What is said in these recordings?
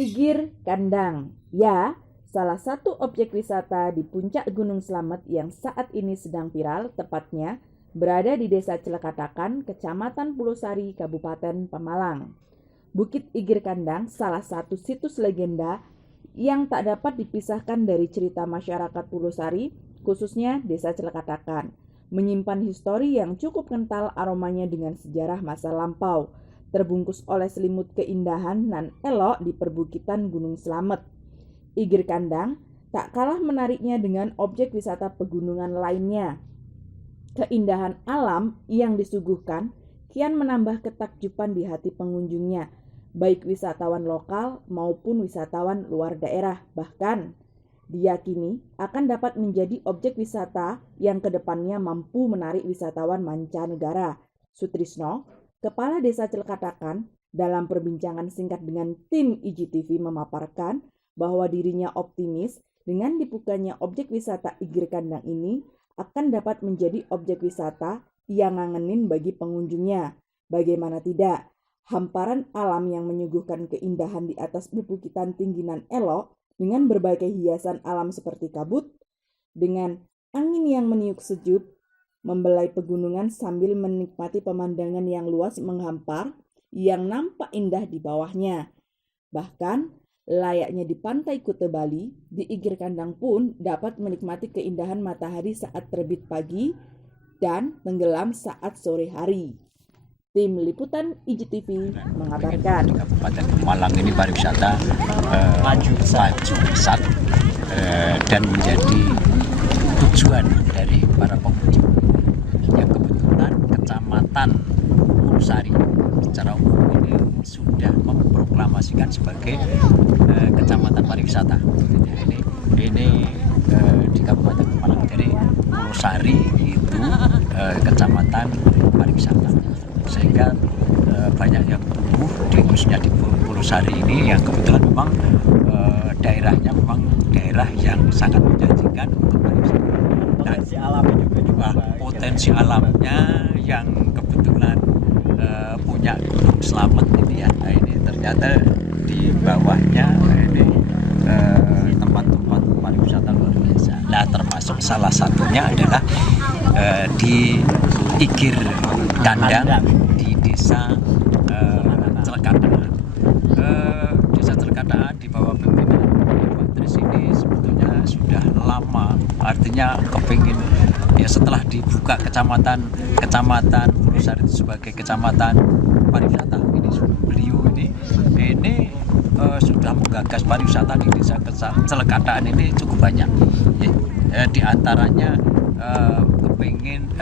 Igir Kandang, ya, salah satu objek wisata di puncak Gunung Slamet yang saat ini sedang viral, tepatnya berada di Desa Celekatakan, Kecamatan Pulosari, Kabupaten Pemalang. Bukit Igir Kandang salah satu situs legenda yang tak dapat dipisahkan dari cerita masyarakat Pulosari, khususnya Desa Celekatakan, menyimpan histori yang cukup kental aromanya dengan sejarah masa lampau, terbungkus oleh selimut keindahan nan elok di perbukitan Gunung Slamet. Igir Kandang tak kalah menariknya dengan objek wisata pegunungan lainnya. Keindahan alam yang disuguhkan kian menambah ketakjuban di hati pengunjungnya, baik wisatawan lokal maupun wisatawan luar daerah. Bahkan diyakini akan dapat menjadi objek wisata yang kedepannya mampu menarik wisatawan mancanegara. Sutrisno, Kepala Desa Celekatakan, dalam perbincangan singkat dengan tim IGTV memaparkan bahwa dirinya optimis dengan dibukanya objek wisata Igir Kandang ini akan dapat menjadi objek wisata yang ngangenin bagi pengunjungnya. Bagaimana tidak, hamparan alam yang menyuguhkan keindahan di atas perbukitan tinggi nan elok dengan berbagai hiasan alam seperti kabut, dengan angin yang meniup sejuk, membelai pegunungan sambil menikmati pemandangan yang luas menghampar yang nampak indah di bawahnya. Bahkan, layaknya di pantai Kuta Bali, di Igir Kandang pun dapat menikmati keindahan matahari saat terbit pagi dan tenggelam saat sore hari. Tim Liputan IGTV mengabarkan. Kabupaten Pemalang ini pariwisata maju pesat dan menjadi tujuan dari para pengunjung. Yang kebetulan Kecamatan Pulosari secara umum ini sudah memproklamasikan sebagai kecamatan pariwisata. Ini di Kabupaten Pemalang, jadi Pulosari itu kecamatan pariwisata, sehingga banyak yang tumbuh khususnya di Pulosari ini yang kebetulan memang daerahnya memang daerah yang sangat menjanjikan untuk pariwisata. Potensi alamnya juga potensi alamnya yang kebetulan punya Gunung Slamet ini ya. Nah, ini ternyata di bawahnya ini tempat-tempat pariwisata luar biasa. Nah, termasuk salah satunya adalah di Igir Kandang di Desa Celekatakan. Desa Celekatakan di bawah pimpinan Pak Tris ini sebetulnya sudah lama, artinya kepingin ya setelah dibuka kecamatan Pulosari itu sebagai kecamatan pariwisata, ini beliau ini sudah menggagas pariwisata di Desa Celekatakan ini cukup banyak. Di antaranya kepingin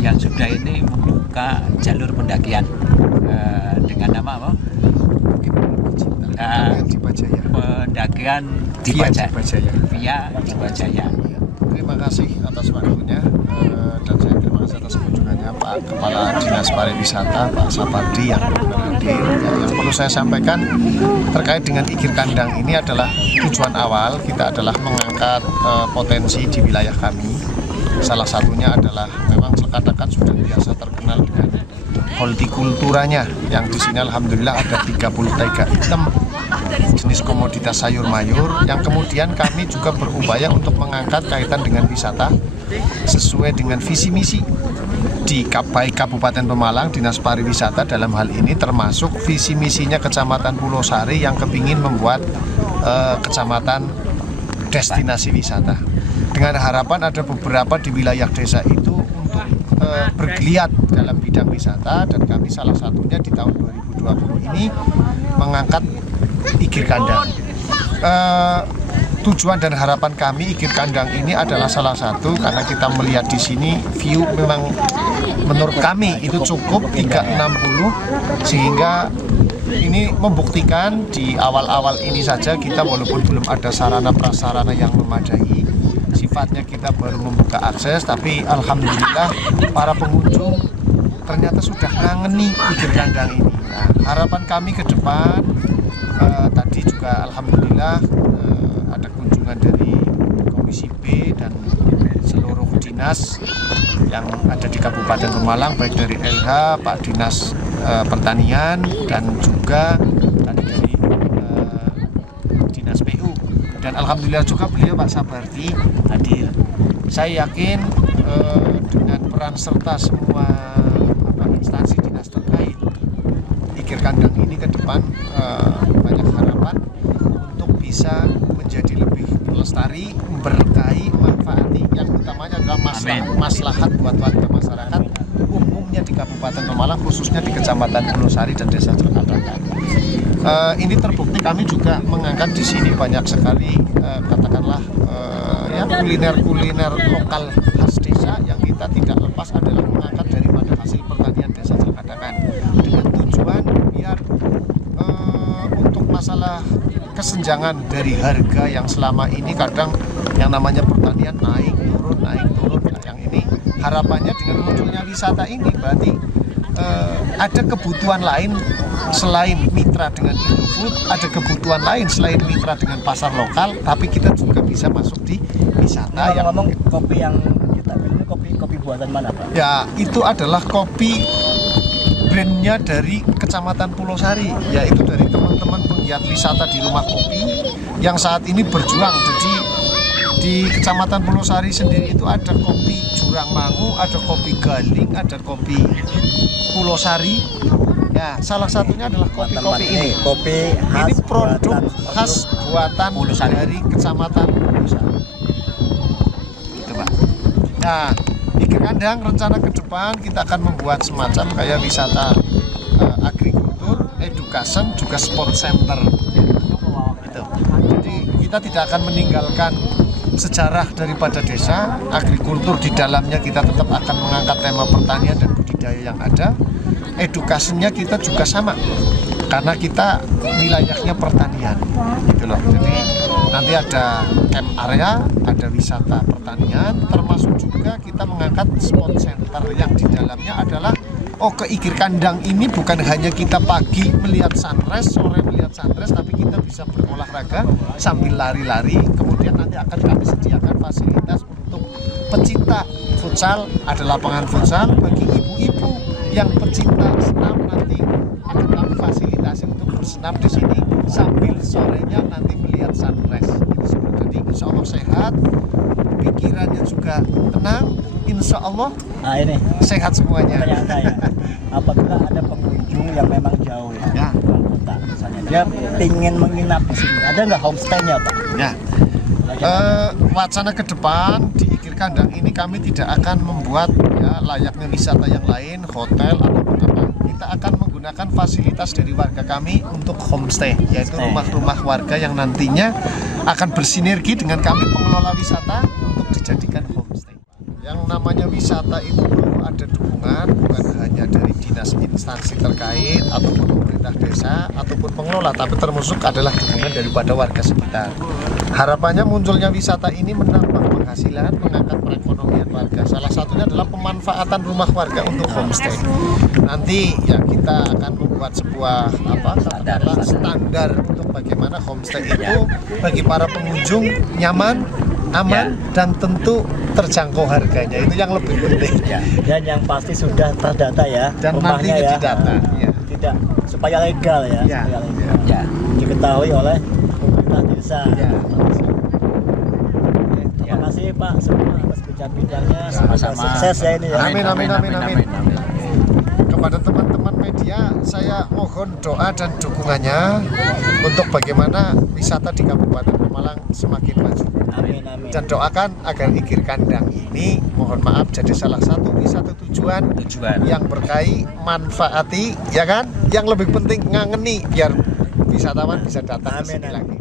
yang sudah ini membuka jalur pendakian dengan nama apa? Pendakian via Dibajaya. Terima kasih atas waktunya dan saya terima kasih atas kunjungannya Pak Kepala Dinas Pariwisata Pak Sapardi yang hadir. Yang perlu saya sampaikan terkait dengan Igir Kandang ini adalah tujuan awal kita adalah mengangkat potensi di wilayah kami. Salah satunya adalah memang Celekatakan sudah biasa terkenal dengan hortikulturanya yang di sini alhamdulillah ada 33 item jenis komoditas sayur mayur yang kemudian kami juga berupaya untuk mengangkat kaitan dengan wisata sesuai dengan visi misi di Kabupaten Pemalang, Dinas Pariwisata dalam hal ini termasuk visi misinya Kecamatan Pulosari yang kepingin membuat kecamatan destinasi wisata dengan harapan ada beberapa di wilayah desa itu untuk bergeliat dalam bidang wisata, dan kami salah satunya di tahun 2020 ini mengangkat Igir Kandang. Tujuan dan harapan kami Igir Kandang ini adalah salah satu karena kita melihat di sini view memang menurut kami itu cukup 360 sehingga ini membuktikan di awal-awal ini saja kita walaupun belum ada sarana prasarana yang memadai, sifatnya kita baru membuka akses, tapi alhamdulillah para pengunjung ternyata sudah ngangeni Igir Kandang ini. Nah, harapan kami ke depan tadi juga alhamdulillah ada kunjungan dari Komisi B dan seluruh dinas yang ada di Kabupaten Pemalang, baik dari LH, Pak Dinas Pertanian dan juga tadi dari dan alhamdulillah juga beliau Pak Sapardi hadir. Saya yakin dengan peran serta semua instansi dinas terkait, Ikir Kandang ini ke depan banyak harapan untuk bisa menjadi lebih lestari, berkahi, manfaati, yang utamanya adalah maslahat buat warga masyarakat umumnya di Kabupaten Pemalang, khususnya di Kecamatan Pulosari dan Desa Celekadakan. Ini terbukti kami juga mengangkat di sini banyak sekali katakanlah kuliner lokal khas desa yang kita tidak lepas adalah mengangkat daripada hasil pertanian Desa Celekadakan dengan tujuan biar untuk masalah kesenjangan dari harga yang selama ini kadang yang namanya pertanian naik turun. Nah, yang ini harapannya dengan munculnya wisata ini berarti ada kebutuhan lain selain mitra dengan Indofood, ada kebutuhan lain selain mitra dengan pasar lokal, tapi kita juga bisa masuk di wisata. Ngomong kopi yang kita minum kopi buatan mana Pak? Ya, itu adalah kopi brandnya dari Kecamatan Pulosari, yaitu dari teman-teman penggiat wisata di Rumah Kopi yang saat ini berjuang. Jadi di Kecamatan Pulosari sendiri itu ada kopi Jurang Mangu, ada kopi Galing, ada kopi Pulosari. Ya, salah satunya adalah kopi ini. Kopi khas ini produk khas buatan Pulosari dari Kecamatan Pulosari. Gitu, Pak. Nah, Ikir Kandang rencana ke depan kita akan membuat semacam kayak wisata agrikultur, education, juga sport center. Gitu. Jadi kita tidak akan meninggalkan sejarah daripada desa, agrikultur di dalamnya kita tetap akan mengangkat tema pertanian dan budidaya yang ada. Edukasinya kita juga sama, karena kita wilayahnya pertanian, gitu loh. Jadi nanti ada camp area, ada wisata pertanian, termasuk juga kita mengangkat sport center yang di dalamnya adalah ke Ikir Kandang ini bukan hanya kita pagi melihat sunrise, sore melihat sunrise, tapi kita bisa berolahraga sambil lari-lari. Kemudian nanti akan kami sediakan fasilitas untuk pecinta futsal, ada lapangan futsal bagi ibu-ibu yang pecinta senam, nanti akan kami fasilitasi untuk bersenam di sini sambil sorenya nanti melihat sunrise. Jadi insya Allah sehat, pikirannya juga tenang, insya Allah sehat semuanya. Pertanyaan saya, apabila ada pengunjung yang memang jauh ya, kota misalnya, dia ingin menginap di sini, ada nggak homestay-nya Pak? Ya. Wacana ke depan di Ikir Kandang ini kami tidak akan membuat layaknya wisata yang lain, hotel ataupun apa. Kita akan menggunakan fasilitas dari warga kami untuk homestay, yaitu rumah-rumah warga yang nantinya akan bersinergi dengan kami pengelola wisata untuk dijadikan homestay. Yang namanya wisata itu perlu ada dukungan bukan hanya dari dinas instansi terkait ataupun pemerintah desa ataupun pengelola, tapi termasuk adalah dukungan daripada warga sekitar. Harapannya munculnya wisata ini menambah penghasilan, mengangkat perekonomian warga. Salah satunya adalah pemanfaatan rumah warga untuk homestay. Nanti ya kita akan membuat sebuah standar untuk bagaimana homestay itu bagi para pengunjung nyaman, aman, dan tentu terjangkau harganya. Itu yang lebih penting. Dan yang pasti sudah terdata ya, dan nanti rumahnya didata. Tidak, supaya legal ya. Supaya legal. Diketahui oleh pemerintah desa. Terima kasih Pak semua atas bincang-bincangnya. Sama-sama. Sukses ya ini ya. Amin. Kepada teman-teman media, saya mohon doa dan dukungannya untuk bagaimana wisata di Kabupaten Pemalang semakin maju. Amin. Dan doakan agar Ikir Kandang ini, mohon maaf, jadi salah satu wisata tujuan yang berkahi, manfaati, ya kan? Yang lebih penting ngangeni biar wisatawan bisa datang ke sini lagi.